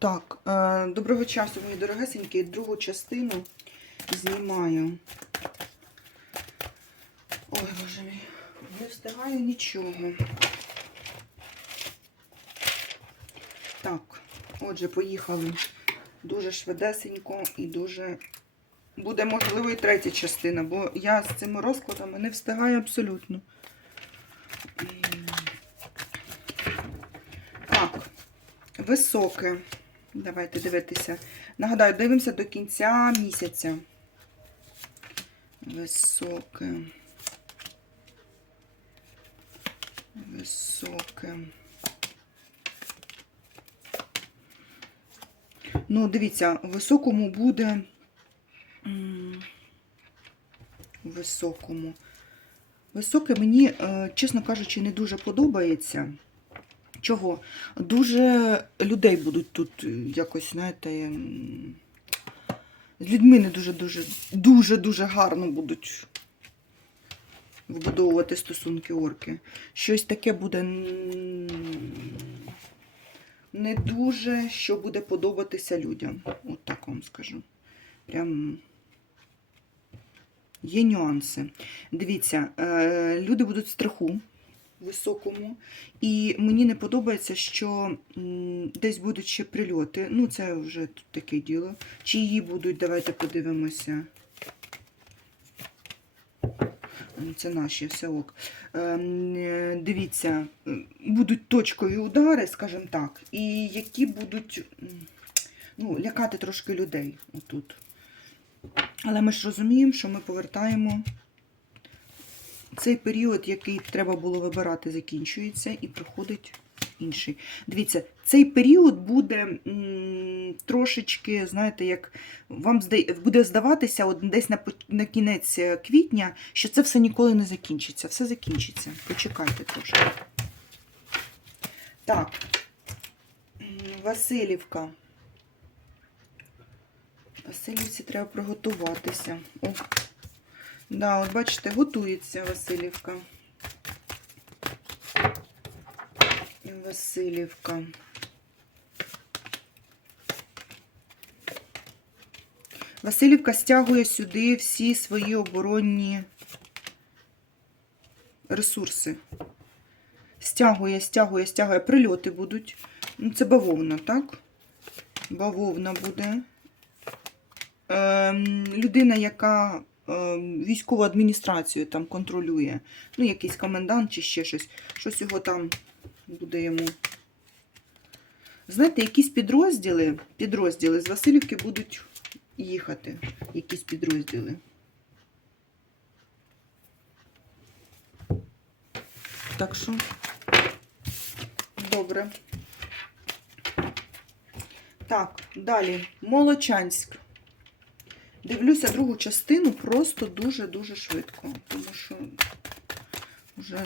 Так, е, доброго часу, мої дорогесенькі. Другу частину знімаю. Ой, боже мій, не встигаю нічого. Так, отже, поїхали. Дуже швидесенько і дуже. Буде, можливо, і третя частина, бо я з цими розкладами не встигаю абсолютно. Так, високе. Давайте дивитися. Нагадаю, дивимося до кінця місяця. Високе. Високе. Ну, дивіться, високому буде. високому. Високе мені, е, чесно кажучи, не дуже подобається. Чого? Дуже людей будуть тут е, якось, знаєте, з людьми не дуже-дуже дуже-дуже гарно будуть вбудовувати стосунки орки. Щось таке буде не дуже, що буде подобатися людям. От так вам скажу. Прям є нюанси. Дивіться, е, люди будуть в страху високому. І мені не подобається, що десь будуть ще прильоти. Ну, це вже тут таке діло. Чи її будуть, давайте подивимося. Це наші, все ок. Ем, е, Дивіться, будуть точкові удари, скажімо так, і які будуть ну, лякати трошки людей отут. Але ми ж розуміємо, що ми повертаємо цей період, який треба було вибирати, закінчується і приходить інший. Дивіться, цей період буде м, трошечки, знаєте, як вам буде здаватися от десь на, на кінець квітня, що це все ніколи не закінчиться. Все закінчиться. Почекайте трошки. Так, М, Васильівка. Васильівці треба приготуватися. О, Да, от бачите, готується Васильівка. Васильівка. Васильівка стягує сюди всі свої оборонні ресурси. Стягує, стягує, стягує. Прильоти будуть. Ну, це бавовна, так? Бавовна буде. Ем, людина, яка військову адміністрацію там контролює. Ну, якийсь комендант чи ще щось. Щось його там буде йому. Знаєте, якісь підрозділи, підрозділи з Васильівки будуть їхати. Якісь підрозділи. Так що, добре. Так, далі. Молочанськ. Дивлюся другу частину просто дуже-дуже швидко, тому що вже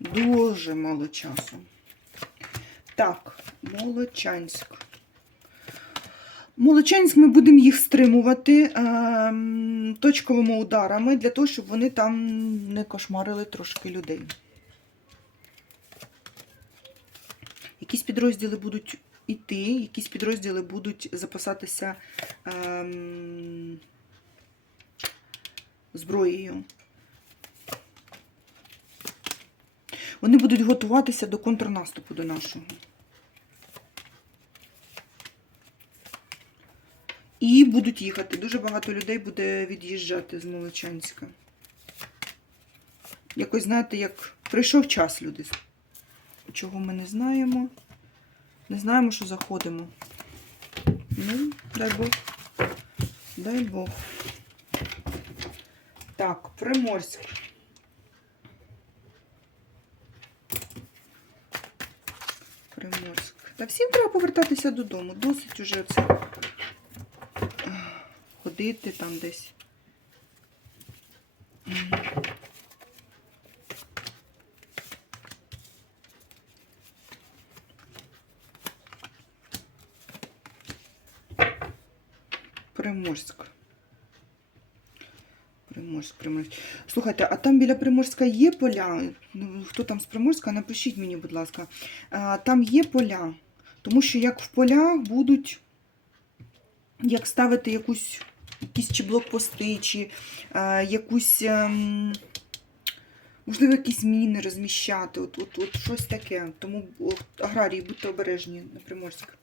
дуже мало часу. Так, Молочанськ. Молочанськ ми будемо їх стримувати ем, точковими ударами для того, щоб вони там не кошмарили трошки людей. Якісь підрозділи будуть іти, якісь підрозділи будуть запасатися ем, зброєю. Вони будуть готуватися до контрнаступу до нашого. І будуть їхати. Дуже багато людей буде від'їжджати з Молочанська. Якось, знаєте, як прийшов час, люди. Чого ми не знаємо. Не знаємо, що заходимо. Ну, дай Бог. Дай Бог. Так, Приморськ. Приморськ. Та всім треба повертатися додому. Досить уже це ходити там десь. М. Приморськ. Приморськ. Слухайте, а там біля Приморська є поля? Ну, Хто там з Приморська? Напишіть мені, будь ласка. Там є поля. Тому що як в полях будуть, як ставити якусь, якісь чи блокпости, чи якусь. ем, Можливо, якісь міни розміщати, от, от, от щось таке. Тому аграрії, будьте обережні на Приморськ.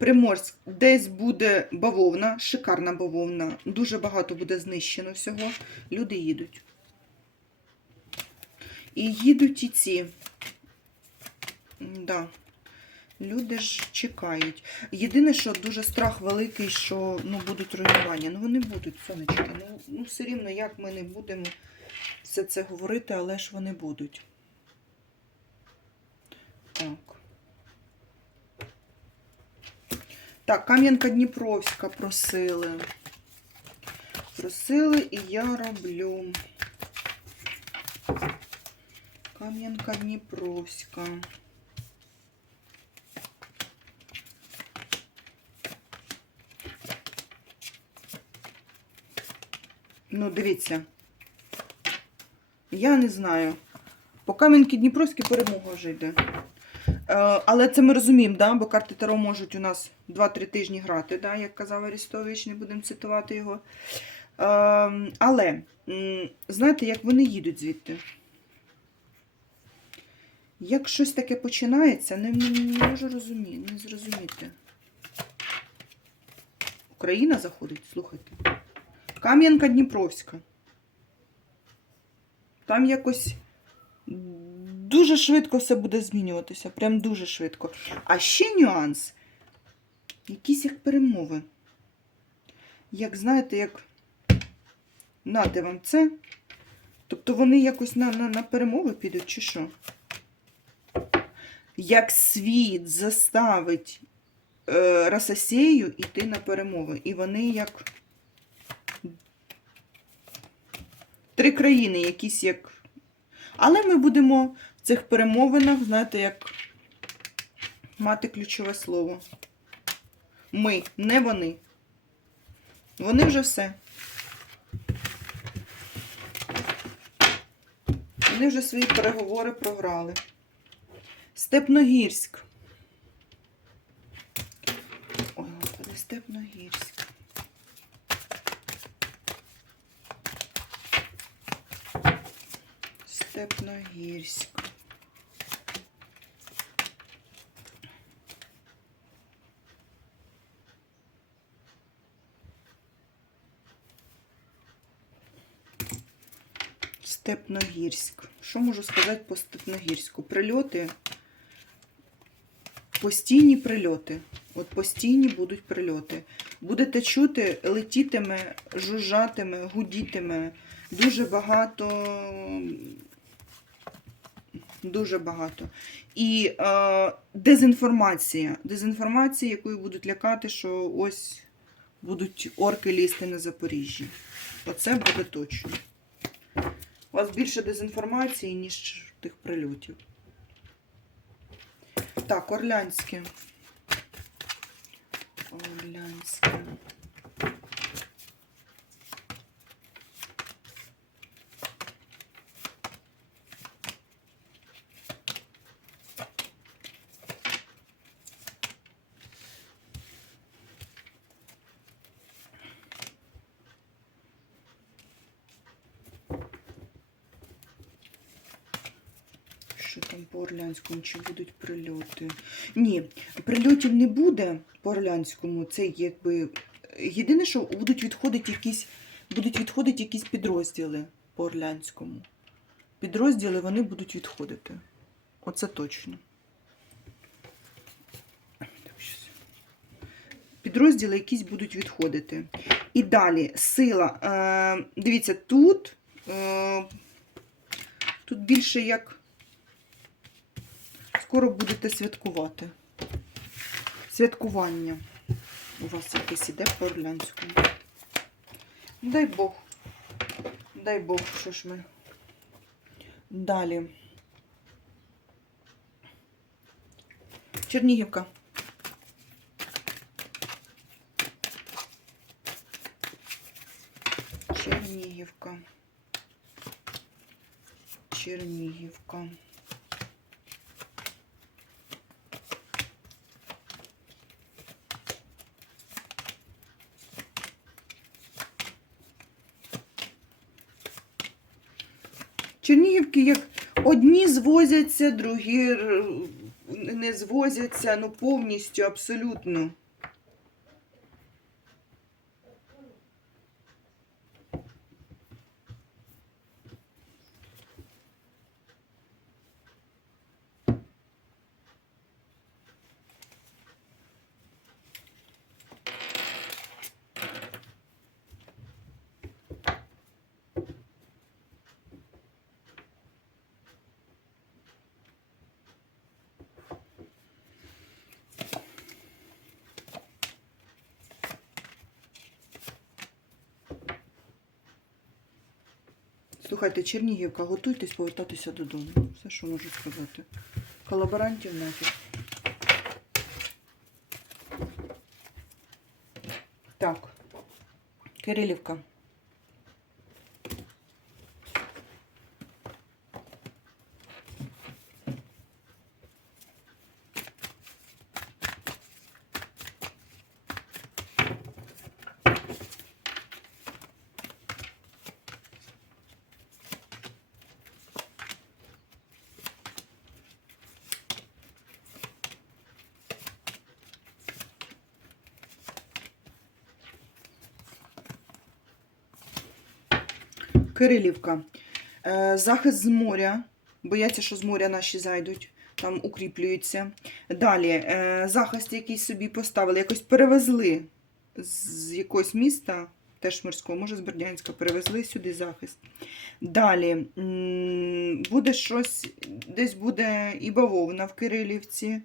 Приморськ, десь буде бавовна, шикарна бавовна, дуже багато буде знищено всього. Люди їдуть. І їдуть і ці. Да. Люди ж чекають. Єдине, що дуже страх великий, що ну, будуть руйнування. Ну вони будуть, сонечки. Ну, ну все рівно, як ми не будемо все це говорити, але ж вони будуть. Так. Так, Кам'янка Дніпровська просили. Просили і я роблю. Кам'янка Дніпровська. Ну, дивіться. Я не знаю. По Кам'янки Дніпровській перемога вже йде. Е, Але це ми розуміємо, да? бо карти Таро можуть у нас 2-3 тижні грати, да? як казав Арістович, не будемо цитувати його. Е, Але, знаєте, як вони їдуть звідти? Як щось таке починається, не, не, можу розуміти, не зрозуміти. Україна заходить, слухайте. Кам'янка Дніпровська. Там якось дуже швидко все буде змінюватися. Прям дуже швидко. А ще нюанс. Якісь як перемови. Як знаєте, як нате вам це. Тобто вони якось на, на, на перемови підуть, чи що? Як світ заставить е, Расасею йти на перемови. І вони як. Три країни, якісь як. Але ми будемо в цих перемовинах, знаєте, як мати ключове слово. Ми, не вони. Вони вже все. Вони вже свої переговори програли. Степногірськ. Ой, господи, Степногірськ. Степногірськ. Степногірськ. Що можу сказати по Степногірську? Прильоти. Постійні прильоти. От постійні будуть прильоти. Будете чути, летітиме, жужжатиме, гудітиме. Дуже багато. Дуже багато. І е, дезінформація. Дезінформація, якою будуть лякати, що ось будуть орки лізти на Запоріжжі. Оце буде точно. У вас більше дезінформації, ніж тих прильотів. Так, Орлянське. Орлянське. Що там по Орлянському? Чи будуть прильоти? Ні, прильотів не буде по Орлянському. Це якби. Єдине, що будуть відходити якісь, будуть відходити якісь підрозділи по Орлянському. Підрозділи вони будуть відходити. Оце точно. Підрозділи якісь будуть відходити. І далі сила. Е, дивіться, тут, е, тут більше як скоро будете святкувати. Святкування у вас якесь іде по орлянському. Дай Бог, дай Бог, що ж ми. Далі. Чернігівка. Чернігівка. Чернігівка. Чернігівки як одні звозяться, другі не звозяться, ну повністю, абсолютно. Слухайте, Чернігівка, готуйтесь повертатися додому. Все, що можу сказати. Колаборантів нафіг. Так. Кирилівка. Кирилівка. Е, захист з моря. Бояться, що з моря наші зайдуть, там укріплюються. Далі, е, захист якийсь собі поставили, якось перевезли з якогось міста, теж морського, може з Бердянська, перевезли сюди захист. Далі буде щось, десь буде і бавовна в Кирилівці.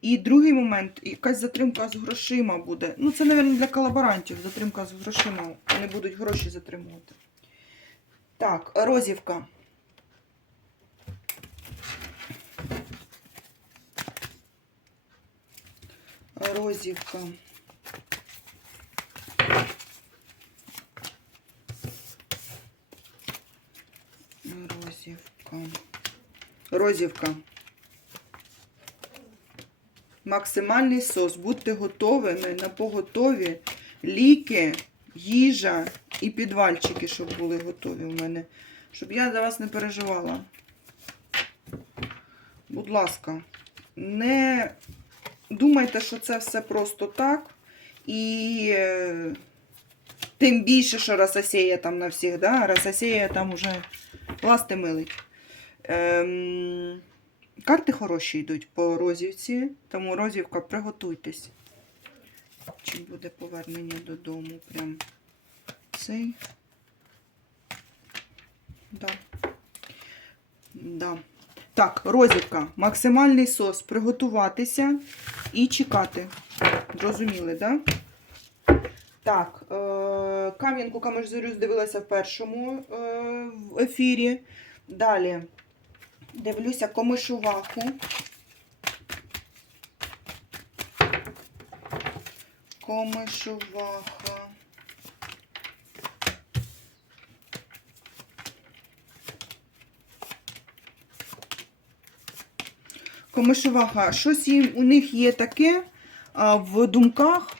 І другий момент, якась затримка з грошима буде. Ну, це, мабуть, для колаборантів затримка з грошима. Вони будуть гроші затримувати. Так, Розівка. Розівка. Розівка. Розівка. Максимальний сос. Будьте готовими на поготові. Ліки, їжа і підвальчики, щоб були готові в мене. Щоб я за вас не переживала. Будь ласка, не думайте, що це все просто так. І е, тим більше, що Рососея там на всіх, да? Рососея там уже ласти милить. Ем, карти хороші йдуть по розівці, тому розівка, приготуйтесь. Чи буде повернення додому? Прям цей. Да. Да. Так, розівка. Максимальний сос. Приготуватися і чекати. Зрозуміли, так? Да? Так, е- Кам'янку Камежзорю здивилася в першому е- ефірі. Далі дивлюся комишуваху. Комишуваха. Комишуваха, щось їм, у них є таке а, в думках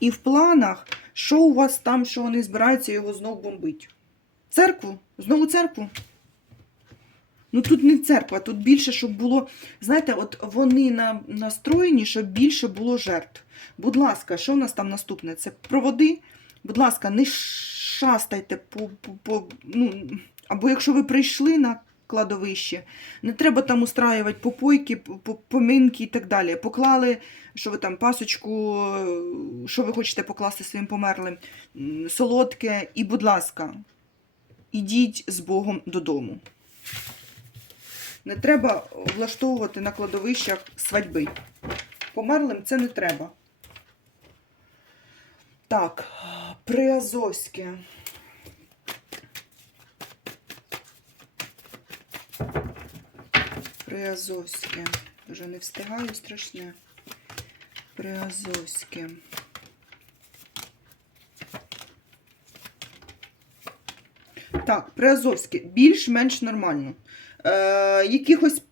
і в планах, що у вас там, що вони збираються його знов бомбити. Церкву? Знову церкву? Ну тут не церква, тут більше, щоб було. Знаєте, от вони на, настроєні, щоб більше було жертв. Будь ласка, що в нас там наступне? Це проводи. Будь ласка, не шастайте по, по, по ну, або якщо ви прийшли на кладовище, не треба там устраювати попойки, по- по- поминки і так далі. Поклали, що ви там пасочку, е, що ви хочете покласти своїм померлим, солодке, і, будь ласка, ідіть з Богом додому. Не треба влаштовувати на кладовищах свадьби. Померлим це не треба. Так, Приазовське. Приазовське. Вже не встигаю страшне. Приазовське. Так, Приазовське, більш-менш нормально. Е, якихось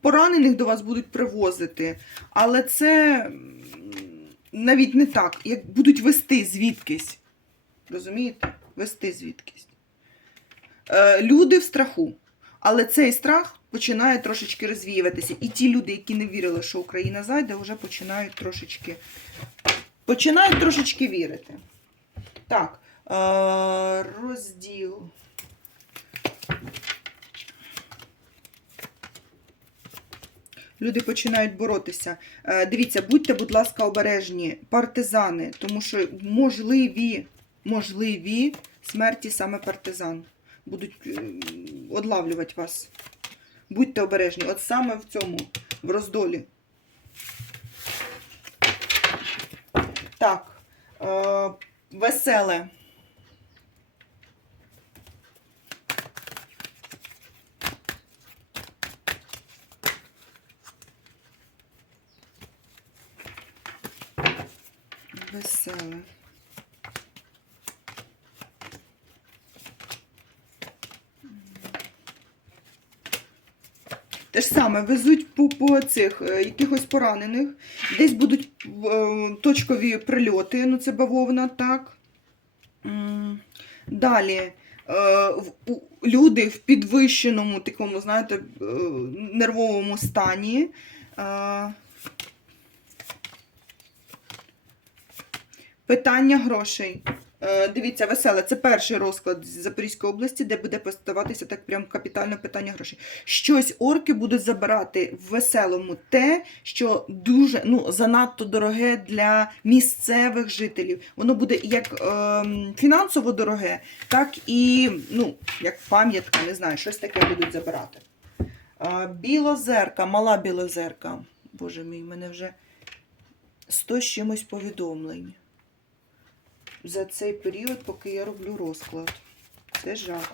поранених до вас будуть привозити, але це навіть не так, як будуть вести звідкись. Розумієте? Вести звідкись. Е, люди в страху. Але цей страх починає трошечки розвіюватися. І ті люди, які не вірили, що Україна зайде, вже починають трошечки, починають трошечки вірити. Так, е, розділ. Люди починають боротися. Е, Дивіться, будьте, будь ласка, обережні, партизани, тому що можливі, можливі смерті саме партизан. Будуть е, одлавлювати вас. Будьте обережні. От саме в цьому, в роздолі. Так, е, веселе. Веселе. Те ж саме, везуть по, по цих е, якихось поранених, десь будуть е, точкові прильоти, ну це бавовна, так. Далі. е, Люди в підвищеному такому, знаєте, нервовому стані. Питання грошей. Е, Дивіться, веселе. Це перший розклад з Запорізької області, де буде поставатися так прям капітальне питання грошей. Щось орки будуть забирати в веселому те, що дуже ну, занадто дороге для місцевих жителів. Воно буде як ем, фінансово дороге, так і ну, як пам'ятка, не знаю, щось таке будуть забирати. Е, Білозерка, мала білозерка. Боже мій, мене вже 100 з чимось повідомлень за цей період, поки я роблю розклад. Це жах.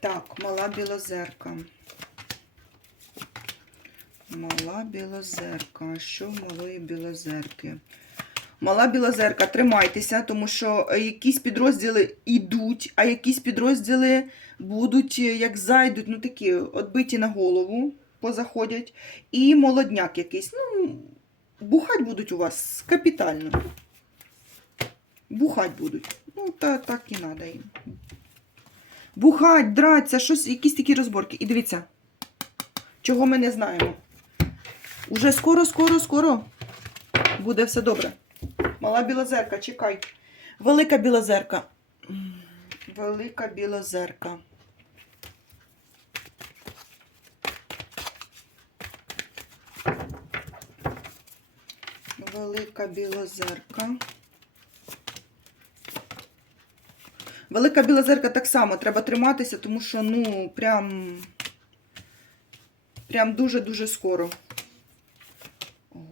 Так, мала білозерка. Мала білозерка. Що в малої білозерки? Мала білозерка, тримайтеся, тому що якісь підрозділи йдуть, а якісь підрозділи будуть, як зайдуть, ну такі, отбиті на голову, позаходять. І молодняк якийсь. Ну, бухать будуть у вас капітально. Бухать будуть. Ну, та, так і треба їм. Бухать, драться, щось, якісь такі розборки. І дивіться, чого ми не знаємо. Уже скоро, скоро, скоро буде все добре. Мала білозерка, чекай. Велика білозерка. М, Велика білозерка. Велика білозерка. Велика білозерка так само треба триматися, тому що, ну, прям. Прям дуже-дуже скоро.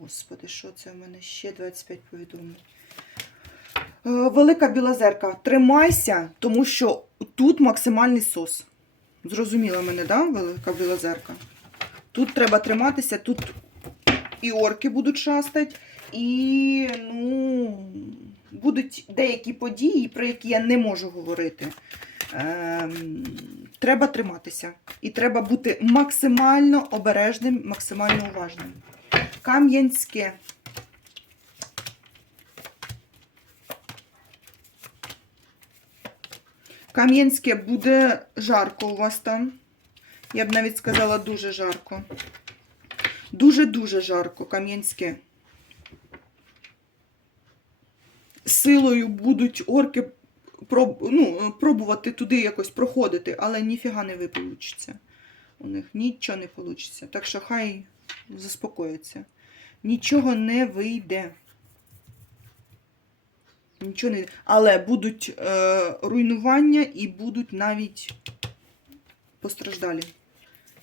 Господи, що це в мене ще 25 повідомлень. Е, Велика білозерка, тримайся, тому що тут максимальний сос. Зрозуміла мене, да? Велика білозерка. Тут треба триматися, тут і орки будуть шастати, і ну, будуть деякі події, про які я не можу говорити. Ем, треба триматися. І треба бути максимально обережним, максимально уважним. Кам'янське. Кам'янське буде жарко у вас там. Я б навіть сказала дуже жарко. Дуже-дуже жарко, Кам'янське. Силою будуть орки ну, пробувати туди якось проходити, але ніфіга не вийде. У них нічого не вийде. Так що хай заспокояться. Нічого не вийде. Нічого не Але будуть е, руйнування і будуть навіть постраждалі.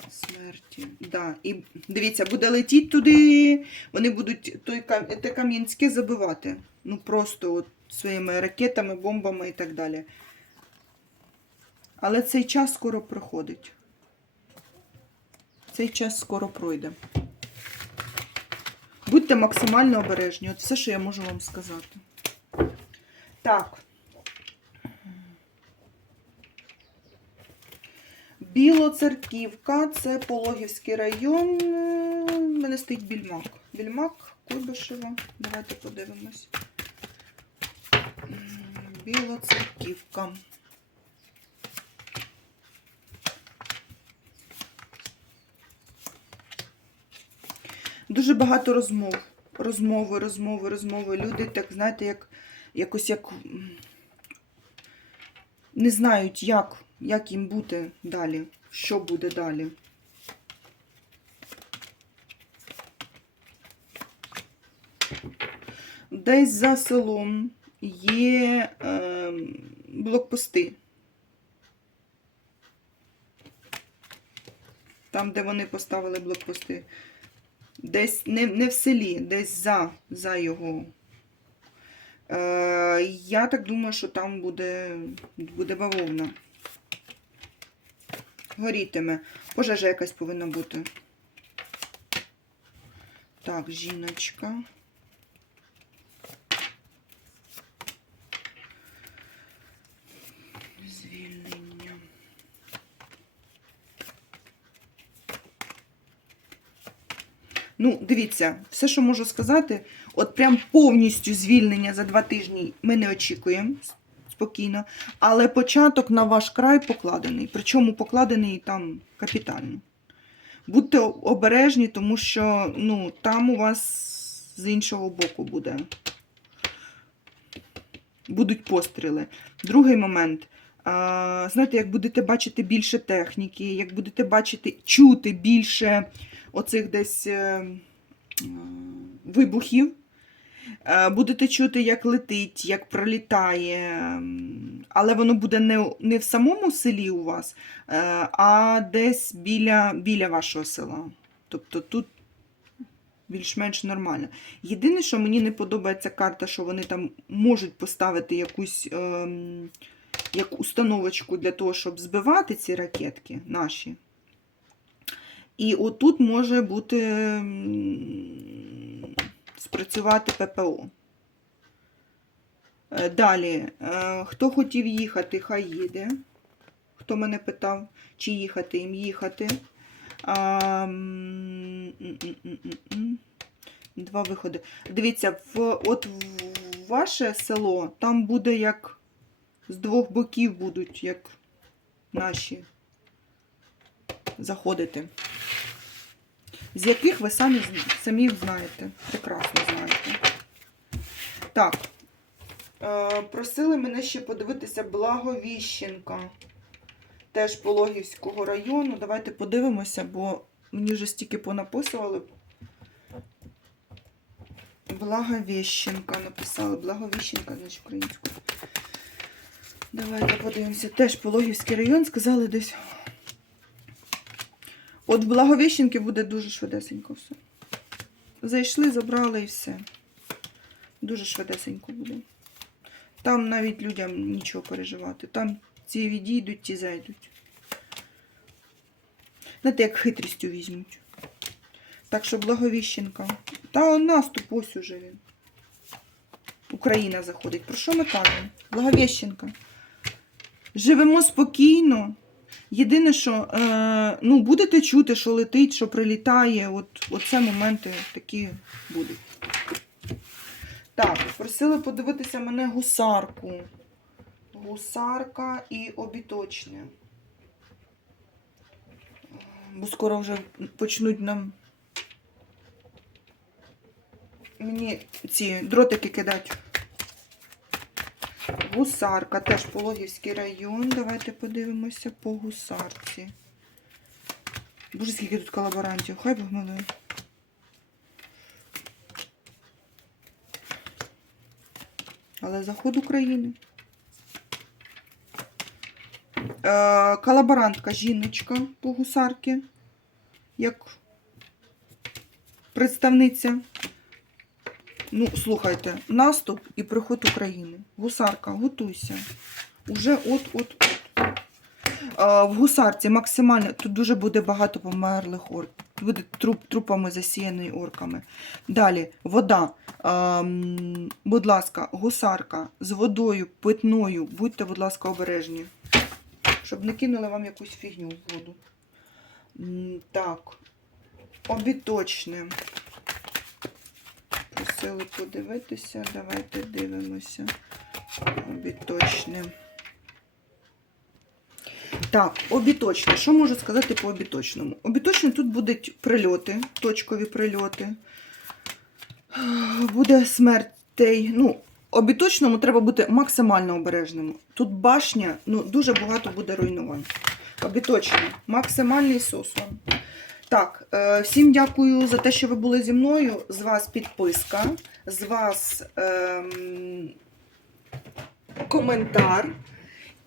Смерті. Да. І дивіться, буде летіти туди, вони будуть той, те Кам'янське забивати. Ну просто от своїми ракетами, бомбами і так далі. Але цей час скоро проходить. Цей час скоро пройде. Будьте максимально обережні. От все, що я можу вам сказати. Так. Білоцерківка, це Пологівський район. У мене стоїть більмак. Більмак, Куйбишева. Давайте подивимось. Білоцерківка. Дуже багато розмов. Розмови, розмови, розмови. Люди, так, знаєте, як якось як не знають, як, як їм бути далі, що буде далі. Десь за селом є е, блокпости. Там, де вони поставили блокпости. Десь не, не в селі, десь за, за його. Е, я так думаю, що там буде, буде бавовна. Горітиме. Пожежа якась повинна бути. Так, жіночка. Звільнення. Ну, дивіться, все, що можу сказати, от прям повністю звільнення за два тижні ми не очікуємо спокійно. Але початок на ваш край покладений. Причому покладений там капітально. Будьте обережні, тому що ну, там у вас з іншого боку буде. Будуть постріли. Другий момент. А, знаєте, як будете бачити більше техніки, як будете бачити, чути більше оцих десь е, е, вибухів. Е, Будете чути, як летить, як пролітає, але воно буде не, не в самому селі у вас, е, а десь біля, біля вашого села. Тобто тут більш-менш нормально. Єдине, що мені не подобається карта, що вони там можуть поставити якусь ем, як установочку для того, щоб збивати ці ракетки наші. І отут може бути спрацювати ППО. Е, Далі, е, хто хотів їхати, хай їде. Хто мене питав, чи їхати їм їхати. Два виходи. Дивіться, в, от в ваше село там буде як з двох боків будуть, як наші заходити. З яких ви самі, самі знаєте, прекрасно знаєте. Так. Е, просили мене ще подивитися Благовіщенка. Теж Пологівського району. Давайте подивимося, бо мені вже стільки понаписували. Благовіщенка написали. Благовіщенка, значить українською. Давайте подивимося. Теж Пологівський район, сказали десь. От в Благовіщенки буде дуже швидесенько все. Зайшли, забрали і все. Дуже швидесенько буде. Там навіть людям нічого переживати. Там ці відійдуть, ті зайдуть. Знаєте, як хитрістю візьмуть. Так що Благовіщенка. Та наступ ось уже він. Україна заходить. Про що ми кажемо? Благовіщенка. Живемо спокійно. Єдине, що е, ну, будете чути, що летить, що прилітає. От, оце моменти такі будуть. Так, просили подивитися мене гусарку. Гусарка і обіточне. Бо скоро вже почнуть нам мені ці дротики кидати. Гусарка, теж Пологівський район. Давайте подивимося по гусарці. Боже, скільки тут колаборантів. Хай Бог милує. Але заход України. Е, колаборантка жіночка по гусарки. Як представниця. Ну, слухайте, наступ і приход України. Гусарка, готуйся. Уже от-от-от. В гусарці максимально тут дуже буде багато померлих орк. Буде труп, трупами засіяний орками. Далі вода. Ем, будь ласка, гусарка з водою питною. Будьте, будь ласка, обережні. Щоб не кинули вам якусь фігню в воду. Так. Обіточне. Просили подивитися. Давайте дивимося. Обіточне. Так, обіточне. Що можу сказати по обіточному? Обіточне тут будуть прильоти, точкові прильоти. Буде смертей. Ну, обіточному треба бути максимально обережним. Тут башня, ну, дуже багато буде руйнувань. Обіточне, максимальний сосон. Так, е, всім дякую за те, що ви були зі мною. З вас підписка, з вас ем, коментар.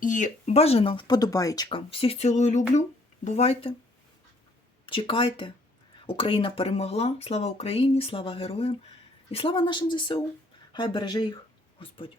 І бажано вподобаєчка. Всіх цілую, люблю. Бувайте. Чекайте. Україна перемогла. Слава Україні, слава героям і слава нашим ЗСУ. Хай береже їх Господь.